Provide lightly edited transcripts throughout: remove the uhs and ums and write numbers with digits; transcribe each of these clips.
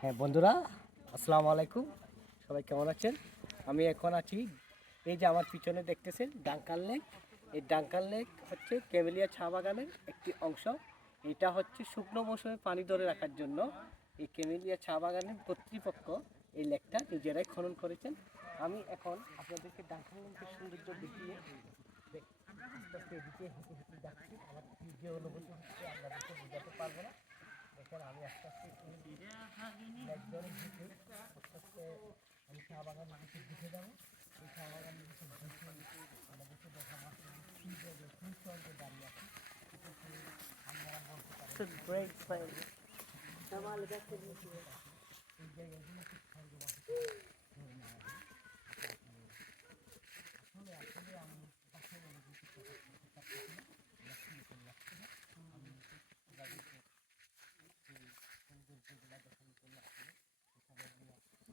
হ্যাঁ বন্ধুরা, আসসালামু আলাইকুম। সবাই কেমন আছেন? আমি এখন আছি, এই যে আমার পিছনে দেখতেছেন ডাঙ্কাল লেক। এই ডাঙ্কাল লেক হচ্ছে ক্যামেলিয়া চা বাগানের একটি অংশ। এটা হচ্ছে শুকনো মৌসুমে পানি ধরে রাখার জন্য এই ক্যামেলিয়া চা বাগানের কর্তৃপক্ষ এই লেকটা নিজেরাই খনন করেছেন। আমি এখন আপনাদেরকে ডাঙ্কাল লেকের সৌন্দর্য দেখিয়ে আস্তে আস্তে এদিকে হেঁটে হেঁটে যাচ্ছি। আমার কি যে অনুভূতি হচ্ছে আপনাদেরকে বোঝাতে পারবো না। দেখেন আমি আস্তে আস্তে লেক ধরে হেঁটে আস্তে আস্তে আমি চা বাগানের দিকে ঢুকে যাবো। এই চা বাগানের দিকে ঢুকে আমাদেরকে দেখা মাত্র ফুল স্বর্গে দাঁড়িয়ে আছি। আপনারা বলতে পারেন এই জায়গাগুলো খুব স্বর্গবাসী ধরে নেওয়া যায়। আসলে আসলে আমি বাসায় অনুভূতি প্রকাশ করতে পারতেছি না, লক্ষ্মী করে রাখছি না। আমি যাদেরকে এই সৌন্দর্যগুলা দেখানোর জন্য আসলে এখানে নিয়ে আসছি।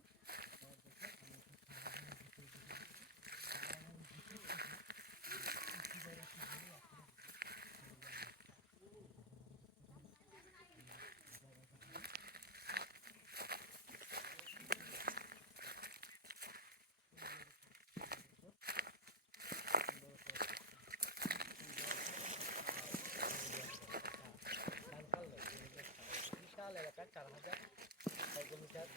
তো দেখে আমি একটু সাহায্যের ভিতরে ঢুকে গেছি। সাহায্যের ভিতর থেকে উঠে আসলে বিশাল এলাকা, 4,000 বর্গমিটার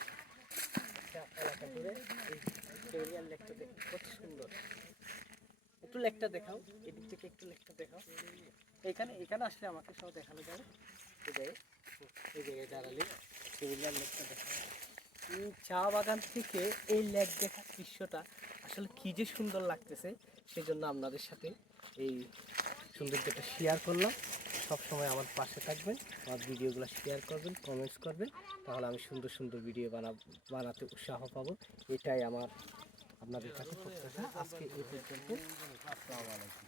একটা এলাকা জুড়ে এই কেরিয়ার লেকটা দেখতে কত সুন্দর। একটু লেকটা দেখাও, এদিক থেকে একটু লেকটা দেখাও। এখানে এখানে আসলে আমাকে সব দেখানো যাবে। এই জায়গায় দাঁড়ালে কেরিয়ার লেকটা দেখাও। চা বাগান থেকে এই লেক দেখার দৃশ্যটা আসলে কী যে সুন্দর লাগতেছে, সেজন্য আপনাদের সাথে এই সৌন্দর্যটা শেয়ার করলাম। সব সময় আমার পাশে থাকবেন, আমার ভিডিওগুলো শেয়ার করবেন, কমেন্টস করবেন, তাহলে আমি সুন্দর সুন্দর ভিডিও বানাতে উৎসাহ পাবো। এটাই আমার আপনাদের কাছে প্রত্যাশা। আজকে এই পর্যন্ত। আসসালামু আলাইকুম।